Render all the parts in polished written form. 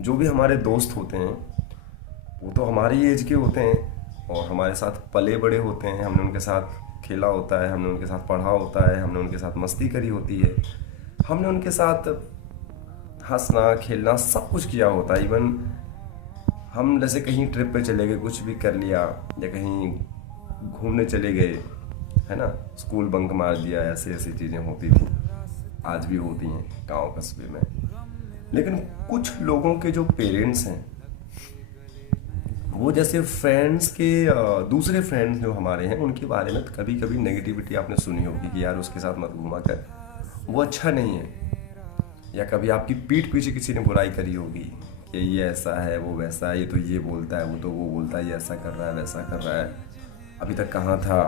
जो भी हमारे दोस्त होते हैं वो तो हमारी एज के होते हैं और हमारे साथ पले बड़े होते हैं। हमने उनके साथ खेला होता है, हमने उनके साथ पढ़ा होता है, हमने उनके साथ मस्ती करी होती है, हमने उनके साथ हंसना खेलना सब कुछ किया होता है। इवन हम जैसे कहीं ट्रिप पे चले गए, कुछ भी कर लिया, या कहीं घूमने चले गए, है ना, स्कूल बंक मार दिया, ऐसे ऐसी चीज़ें होती थी, आज भी होती हैं गांव कस्बे में। लेकिन कुछ लोगों के जो पेरेंट्स हैं वो जैसे फ्रेंड्स के दूसरे फ्रेंड्स जो हमारे हैं उनके बारे में कभी कभी नेगेटिविटी आपने सुनी होगी कि यार उसके साथ मत घूमा कर, वो अच्छा नहीं है। या कभी आपकी पीठ पीछे किसी ने बुराई करी होगी कि ये ऐसा है, वो वैसा है, ये तो ये बोलता है, वो तो वो बोलता है, ये ऐसा कर रहा है, वैसा कर रहा है, अभी तक कहाँ था,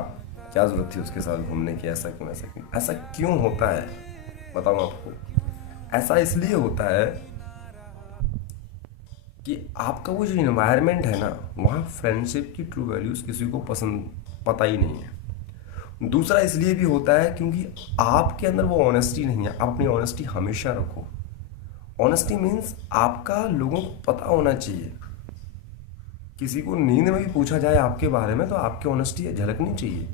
क्या ज़रूरत थी उसके साथ घूमने की, ऐसा क्यों, ऐसा क्यों, ऐसा क्यों होता है बताऊँ आपको। ऐसा इसलिए होता है कि आपका वो जो इन्वायरमेंट है ना, वहाँ फ्रेंडशिप की ट्रू वैल्यूज़ किसी को पसंद पता ही नहीं है। दूसरा इसलिए भी होता है क्योंकि आपके अंदर वो ऑनेस्टी नहीं है। आप अपनी ऑनेस्टी हमेशा रखो। ऑनेस्टी मीन्स आपका लोगों को पता होना चाहिए। किसी को नींद में भी पूछा जाए आपके बारे में तो आपकी ऑनेस्टी झलकनी चाहिए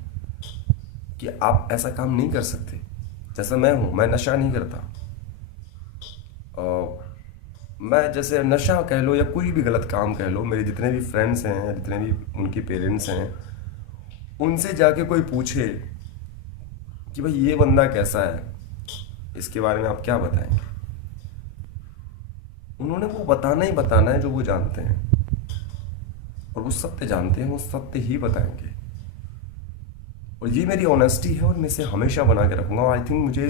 कि आप ऐसा काम नहीं कर सकते। जैसा मैं हूँ, मैं नशा नहीं करता। मैं जैसे नशा कह लो या कोई भी गलत काम कह लो, मेरे जितने भी फ्रेंड्स हैं या जितने भी उनके पेरेंट्स हैं, उनसे जाके कोई पूछे कि भाई ये बंदा कैसा है, इसके बारे में आप क्या बताएंगे, उन्होंने वो बताना ही बताना है जो वो जानते हैं, और वो सत्य जानते हैं, वो सत्य ही बताएंगे। और ये मेरी ऑनेस्टी है और मैं इसे हमेशा बना के रखूंगा। और आई थिंक मुझे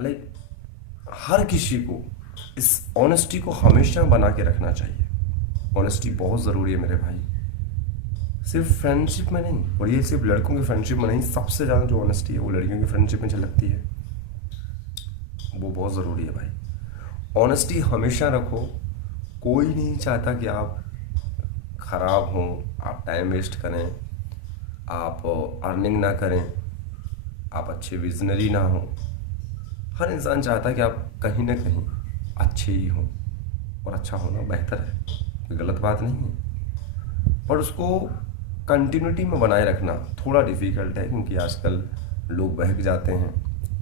लाइक हर किसी को इस ऑनेस्टी को हमेशा बना के रखना चाहिए। ऑनेस्टी बहुत ज़रूरी है मेरे भाई, सिर्फ फ्रेंडशिप में नहीं, और ये सिर्फ लड़कों की फ्रेंडशिप में नहीं, सबसे ज़्यादा जो ऑनेस्टी है वो लड़कियों की फ्रेंडशिप में झलकती है। वो बहुत ज़रूरी है भाई। ऑनेस्टी हमेशा रखो। कोई नहीं चाहता कि आप ख़राब हों, आप टाइम वेस्ट करें, आप अर्निंग ना करें, आप अच्छे विजनरी ना हों। हर इंसान चाहता है कि आप कहीं ना कहीं अच्छे ही हों, और अच्छा होना बेहतर है, कोई गलत बात नहीं है। पर उसको कंटिन्यूटी में बनाए रखना थोड़ा डिफ़िकल्ट है, क्योंकि आजकल लोग बहक जाते हैं।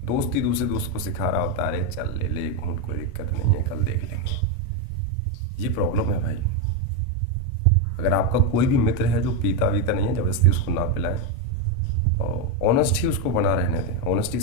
दोस्त ही दूसरे दोस्त को सिखा रहा होता है, अरे चल ले ले घूंट, कोई दिक्कत नहीं है, कल देख लेंगे। ये प्रॉब्लम है भाई। अगर आपका कोई भी मित्र है जो पीता वीता नहीं है, ज़बरदस्ती उसको ना पिलाएं, और ऑनेस्ट ही उसको बना रहने दें। ऑनेस्टी